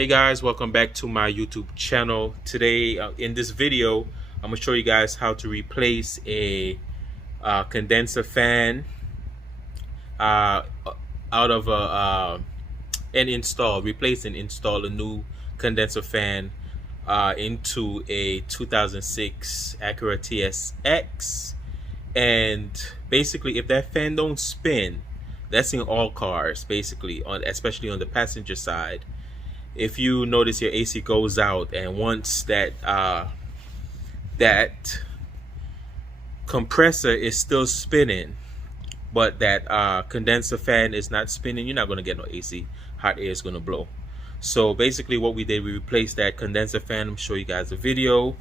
Hey guys, welcome back to my YouTube channel. Today in this video I'm gonna show you guys how to replace a condenser fan uh, out of a replace and install a new condenser fan into a 2006 Acura Tsx. And basically, if that fan don't spin, that's in all cars basically, especially on the passenger side. If you notice your AC goes out, and once that compressor is still spinning, but that condenser fan is not spinning, you're not going to get no AC. Hot air is going to blow. So basically what we did, we replaced that condenser fan. I'm show you guys a video,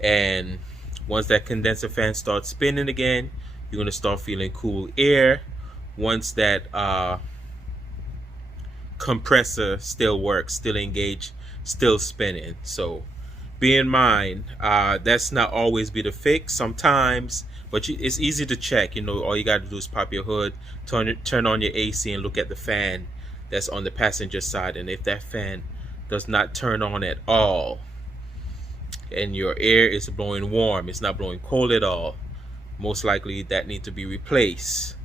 and once that condenser fan starts spinning again, you're going to start feeling cool air. Once that compressor still works, still engaged, still spinning. So be in mind, that's not always be the fix sometimes, but it's easy to check. You know, all you got to do is pop your hood, turn on your AC, and look at the fan that's on the passenger side. And if that fan does not turn on at all, and your air is blowing warm, it's not blowing cold at all, most likely that needs to be replaced.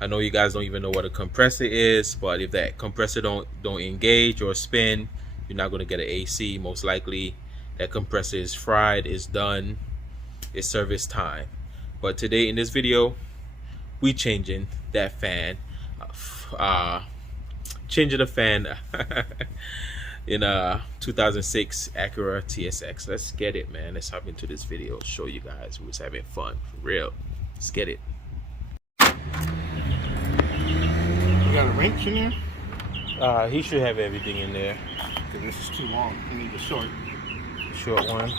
I know you guys don't even know what a compressor is, but if that compressor don't engage or spin, you're not going to get an AC. Most likely that compressor is fried, is done, it's service time. But today in this video, we changing that fan, changing the fan in a 2006 Acura Tsx. Let's get it, man. Let's hop into this video, show you guys who's having fun for real. Let's get it. You got a wrench in there? He should have everything in there. Because this is too long. You need a short one.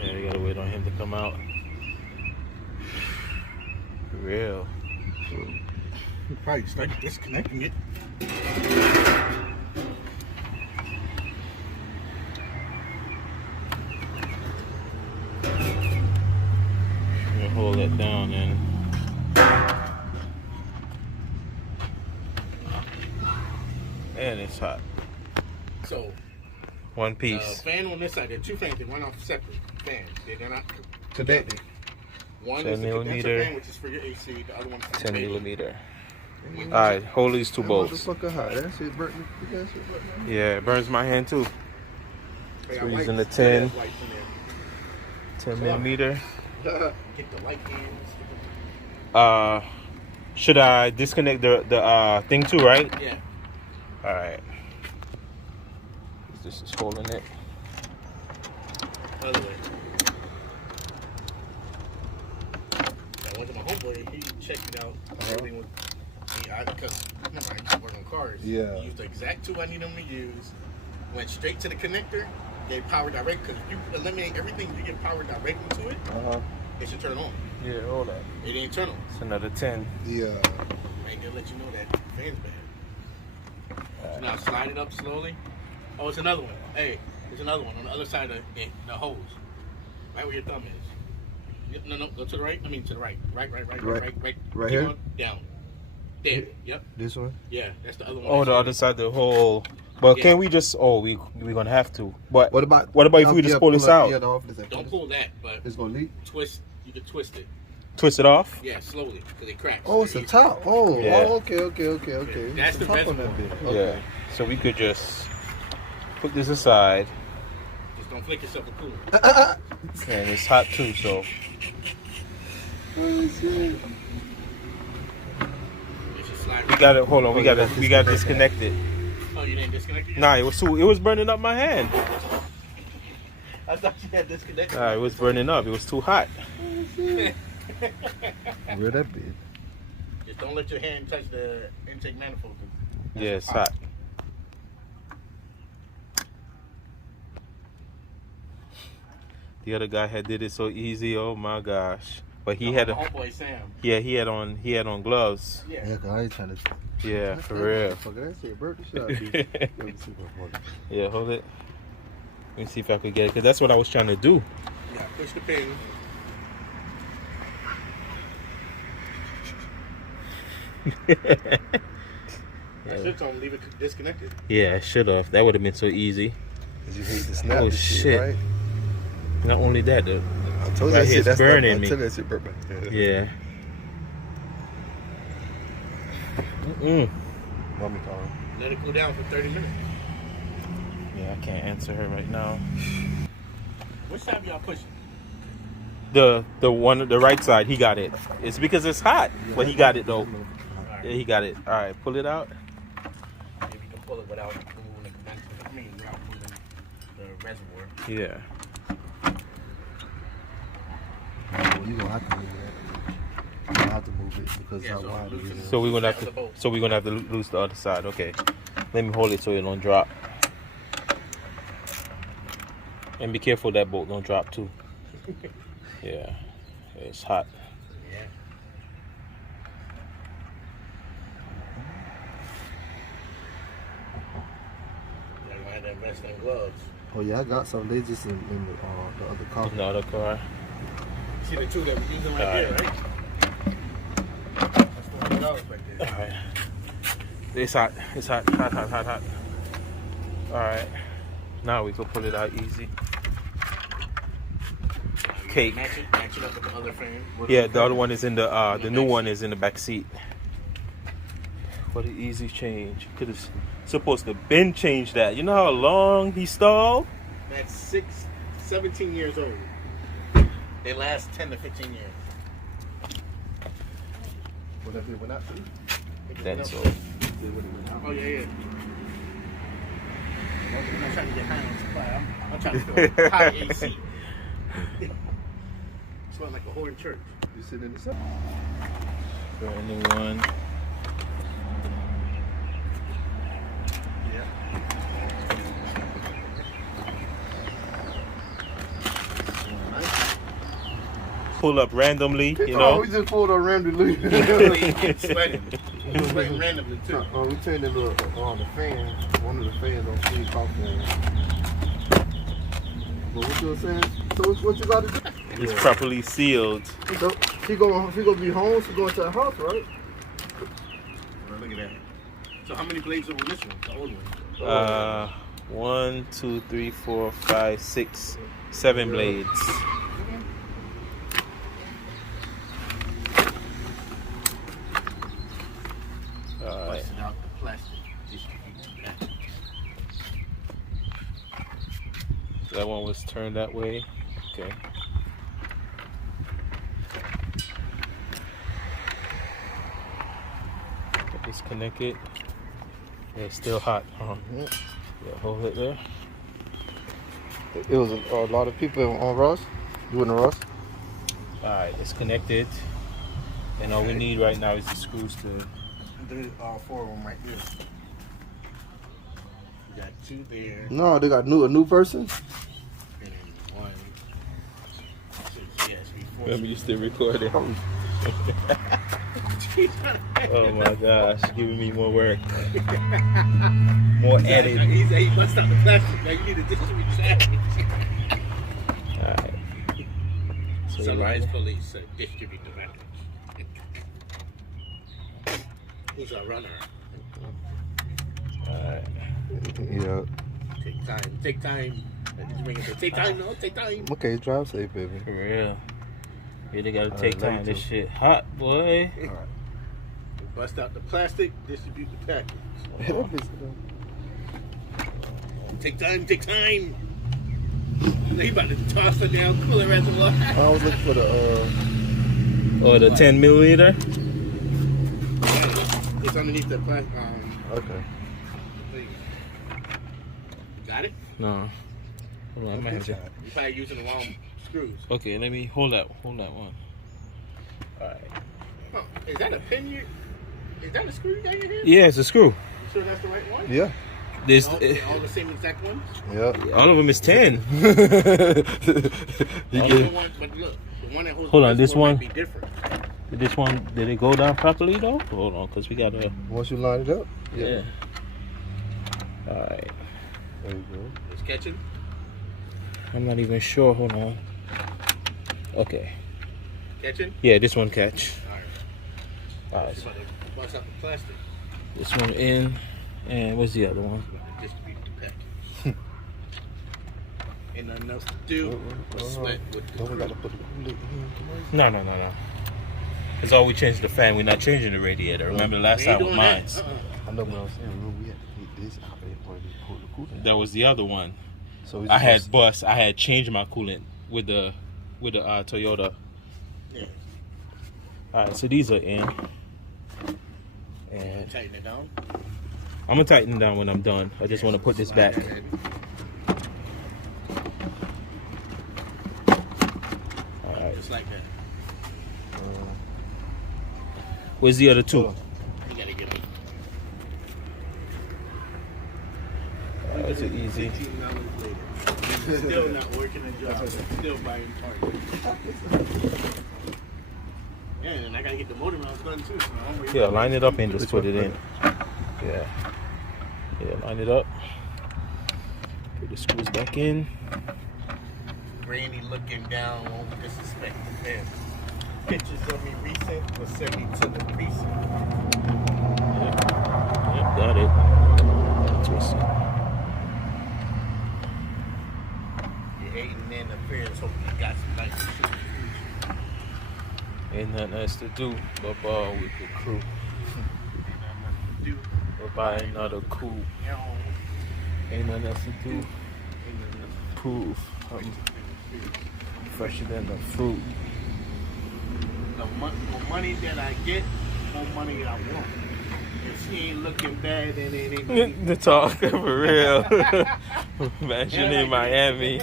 Yeah, you gotta wait on him to come out. For real. You probably start disconnecting it. You hold it down and it's hot. So one piece. Fan on this side. There are two fans. They run off separate fans. They're not connected. One is the condenser fan, which is for your AC. The other one is for 10 your millimeter. Alright, hold these two bolts. Yeah, it burns my hand too. So we're using the 10 millimeter. Get the light in. Should I disconnect the thing too, right? Yeah. Alright. This is holding it. Other way. I went to my homeboy, he checked it out. Everything was, because remember, I used to work on cars. Yeah. He used the exact tool I need him to use. Went straight to the connector, gave power direct, because if you eliminate everything, you get power directly to it, it should turn on. Yeah, hold that. It ain't turn on. It's another 10. Yeah. I ain't gonna let you know that fan's bad. So now slide it up slowly. Oh, it's another one. Hey, there's another one on the other side of the hose. Right where your thumb is. No, go to the right. I mean to the right. Right. Right Keep here? on, down. There. Yep. This one? Yeah, that's the other one. Oh, the other side, the whole. But Yeah. can we just? Oh, we're gonna have to. But What about if we just pull this out? Yeah, Don't pull that, but it's gonna leak. twist. You can twist it. Twist it off. Yeah, slowly, because it cracks. Oh, it's the top. Oh, Yeah. okay. That's the top best on that one. bit. Yeah. Okay. So we could just put this aside, Just don't flick yourself a cooler. and it's hot too. So It should slide. we got to hold on. We got to disconnect it. Oh, you didn't disconnect it yet? Nah, it was burning up my hand. I thought you had disconnected. Nah, it was burning up. It was too hot. Where that bit? Just don't let your hand touch the intake manifold. Yeah, it's hot. The other guy had did it so easy. Oh my gosh! But he had my homeboy Sam. Yeah, he had on gloves. Yeah. Yeah, 'cause I ain't trying to. Yeah, for real. That's it, burnt the shot. Yeah, hold it. Let me see if I could get it, because that's what I was trying to do. Yeah, push the pin. I should tell him leave it disconnected. Yeah, I should have. That would have been so easy. Cause you hate to snap Oh, this shit. right? Not only that, though. I told you Right that here, shit. it's That's burning I me. told you that shit burnt back there. Yeah. Mm-mm. Mommy calling. Let it cool down for 30 minutes. Yeah, I can't answer her right now. Which side y'all pushing? The right side, he got it. It's because it's hot, but he got it though. Yeah, he got it. All right, pull it out. If you can pull it without moving the condenser. I mean, without moving the reservoir. Yeah. Well, you gonna have to move that. You gonna have to move it because Yeah, how so wide it loosen is. So we're gonna That have was a to. bolt. So we're gonna have to lose the other side. Okay. Let me hold it so it don't drop. And be careful that bolt don't drop too. Yeah. It's hot. Yeah. You're gonna have to invest in gloves. Oh yeah, I got some. They just in the other car. In the other car. See the two that we're using right Alright. there, right? That's $400 right there. All right. It's hot. It's hot. Hot. Hot. Hot. Hot. All right. Now we can pull it out easy. Cake. Match it up with the other fan. Yeah, the other one is in the new one is in the back seat. What an easy change. Could have supposed to been change that. You know how long he stalled? That's 17 years old. They last 10 to 15 years. What if it went out to? That's all. Oh, yeah, yeah. I'm not trying to get high on supply. I'm trying to feel high AC. Smelling like a whore in church. You sitting in the sun? Brand new one. Yeah. Pull up randomly, you Oh, know. we just pulled on randomly. Sweating. Sweating randomly, too. We turned it on the fan. One of the fans on free coffee. But what you were saying? So what you about to do? It's properly sealed. So she gonna be home. She going to the house, right? Look at that. So how many blades are on this one? The old one? 1, 2, 3, 4, 5, 6, 7 blades. Alright. Busting out the plastic. That one was turned that way. Okay. Disconnect it. Yeah, it's still hot. Yeah, hold it there. It was a lot of people on Ross. You in the Ross? Alright, it's connected. And all we need right now is the screws to. There's all 4 of them right there. You got 2 there. No, they got a new person. And then 1. 2, yes, 4. Let me still recording. Oh my gosh, giving me more work. More editing. He bust out the plastic. Now you need to distribute the package. Alright. So Sunrise Police distribute the package. Who's our runner? Alright. Yeah. Take time. Take time. Take time, no, take time. Okay, drive safe, baby. For real. Really gotta Alright, take love time. you This too. shit hot, boy. All right. Bust out the plastic, distribute the package. Take time, take time. Now you about to toss it down, pull the reservoir. I was looking for the Oh, the 10 milliliter? It's underneath the plastic. Okay. Please. Got it? No. Hold on, I might have to. You're probably using the wrong screws. Okay, let me hold that one. Alright. Oh, is that a pin you? Is that a screw you got in your hand? Yeah, it's a screw. You sure that's the right one? Yeah. This All the same exact ones? Yeah. all of them is 10. You All the get ones, but look, the one that holds Hold the on, this reservoir one- might be different. This one, did it go down properly though? Hold on, because we gotta. once you line it up. Yeah. Alright. There you go. It's catching. I'm not even sure. Hold on. Okay. Catching? Yeah, this one catch. Alright. Alright. Just about to bust out the plastic. This one in, and what's the other one? Distribute the pack. Ain't nothing else to do. Sweat with the Don't we gotta crew. put the coolant in? No. It's all we changed the fan. We're not changing the radiator. Remember the last We ain't time with doing mine? that. I know what I'm saying. Remember, we had to take this out and pull the coolant. That was the other one. So we I just- had changed my coolant with the Toyota. Yeah. All right, so these are in, and Tighten it down. I'm gonna tighten it down when I'm done. I just want to put this back. Slide that in. All right, Just like that. where's the other two? Hold You gotta get them. That's easy. $15 later. Still not working a job. Still buying parts. Yeah, and I gotta get the motor mounts done too. So I'm waiting. Yeah, line it up and just put it in. Yeah, line it up. Put the screws back in. Granny looking down on disrespect the fans. Pictures of me recent will send me to the precinct. Yep, got it. Twist it. You're aiding in the affairs, hoping you got some nice shit. Ain't nothing else to do but ball with the crew. Do Or buy another coupe. Ain't nothing else to do. Proof. I'm fresher than the fruit. The more money that I get, more money I want. If she ain't looking bad, then it ain't. The talk for real. Mansion in Miami.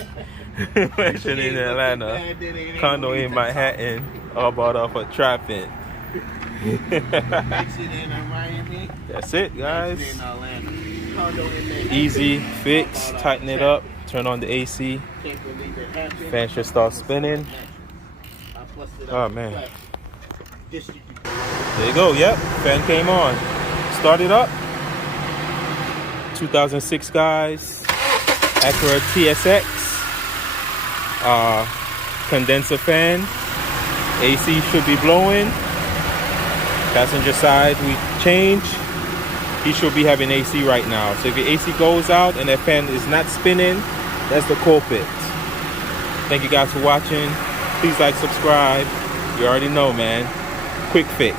Mansion in Atlanta. Condo in Manhattan. All bought off of trapping. That's it, guys. Easy fix. Tighten it up. Turn on the AC. Fan should start spinning. Oh man. There you go. Yep. Fan came on. Start it up. 2006, guys. Acura Tsx. Condenser fan. AC should be blowing. Passenger side, we change. He should be having AC right now. So if your AC goes out and that fan is not spinning, that's the culprit. Thank you guys for watching. Please like, subscribe. You already know, man. Quick fix.